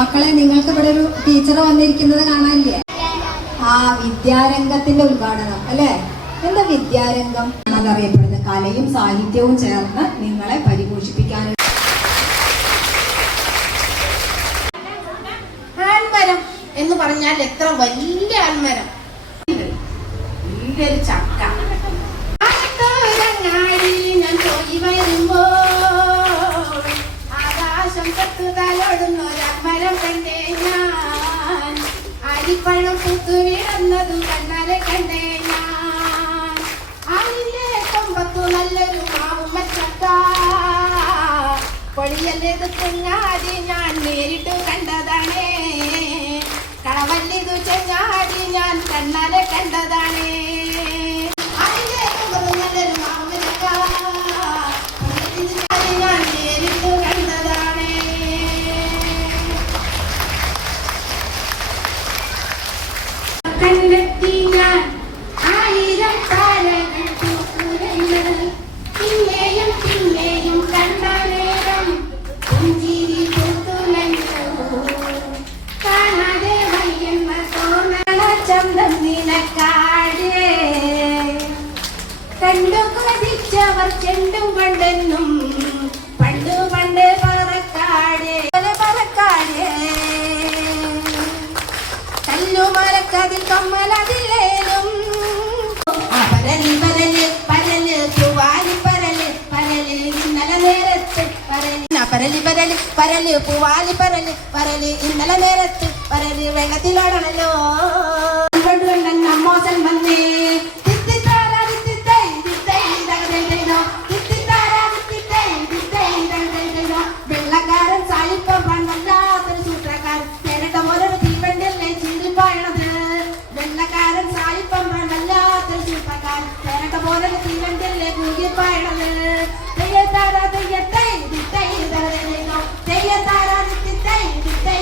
മക്കളെ, നിങ്ങൾക്ക് ഇവിടെ ഒരു ടീച്ചർ വന്നിരിക്കുന്നത് കാണാനില്ലേ? ആ വിദ്യാരംഗത്തിന്റെ ഉദ്ഘാടനം അല്ലേ? എന്താ വിദ്യാരംഗം? അതറിയപ്പെടുന്ന കലയും സാഹിത്യവും ചേർന്ന് നിങ്ങളെ പരിപോഷിപ്പിക്കാൻ. ആൽമരം എന്ന് പറഞ്ഞാൽ എത്ര വലിയ ആൽമരം, വലിയൊരു ചക്ക. ഞാൻ പോയി വരുമ്പോ ആകാശം തൊട്ടുകാലോടുന്നൊരമരം കണ്ടേ ഞാൻ, അരിപ്പഴം പൂത്തു വീഴുന്നതും കണ്ണാലെ കണ്ടേ ഞാൻ. അതിന്റെ കൊമ്പത്തു നല്ലൊരു മാവും ചക്ക, പൊളിയല്ലത് കുഞ്ഞാടി ഞാൻ നേരിട്ട് കണ്ടതാണേ, കളവല്ലിതു ചെങ്ങാടി ഞാൻ കണ്ണാലെ കണ്ടതാണേ. അതിന്റെ കൊമ്പത്തു നല്ലൊരു മാവും ചക്ക, ഞാൻ നേരിട്ട് കണ്ടതാണേ. കണ്ടെത്തി ഞാൻ 1000 താരകൾ പൂക്കുലങ്ങൾ, പിന്നെയും പിന്നെയും കണ്ട നേരം പുഞ്ചിരി പൂത്തുലഞ്ഞു, കാണാതെ വയ്യെന്ന തോന്നണ ചന്തം നിനക്കാടേ. കണ്ടു കൊതിച്ചവർ ചെണ്ടും കൊണ്ടെന്നും പണ്ടു പണ്ട് പറക്കാടേ പറക്കാടേ. കല്ലുമരക്കതിൽ കമ്മലതില്ലേലും പരല് പരല് പരല് പൂവാലി പരല് പരല് ഇന്നലെ നേരത്ത് പരല് പരല് പരല് പരല് പൂവാലി പരല് പരല് ഇന്നലെ നേരത്ത് പരല് വെള്ളത്തിലോടണല്ലോ. മോശം വന്നേ വെള്ളക്കാരൻ സായിപ്പം പണ്ടല്ലാത്തൊരു സൂത്രക്കാരൻ നേരിട്ട ഓരോ തീവണ്ടിയല്ലേ ചീറിപ്പായണത്. വെള്ളക്കാരൻ സായിപ്പം പണ്ടല്ലാത്തൊരു സൂത്രക്കാരൻ നേരിട്ട ഓരോ തീവണ്ടിയല്ലേ കൂകിപ്പായണത്. തെയ്യത്താരാ തെയ്യത്തൈ ദിത്തൈ തെയ്യത്താരാ ദിത്തൈ ദിത്തൈ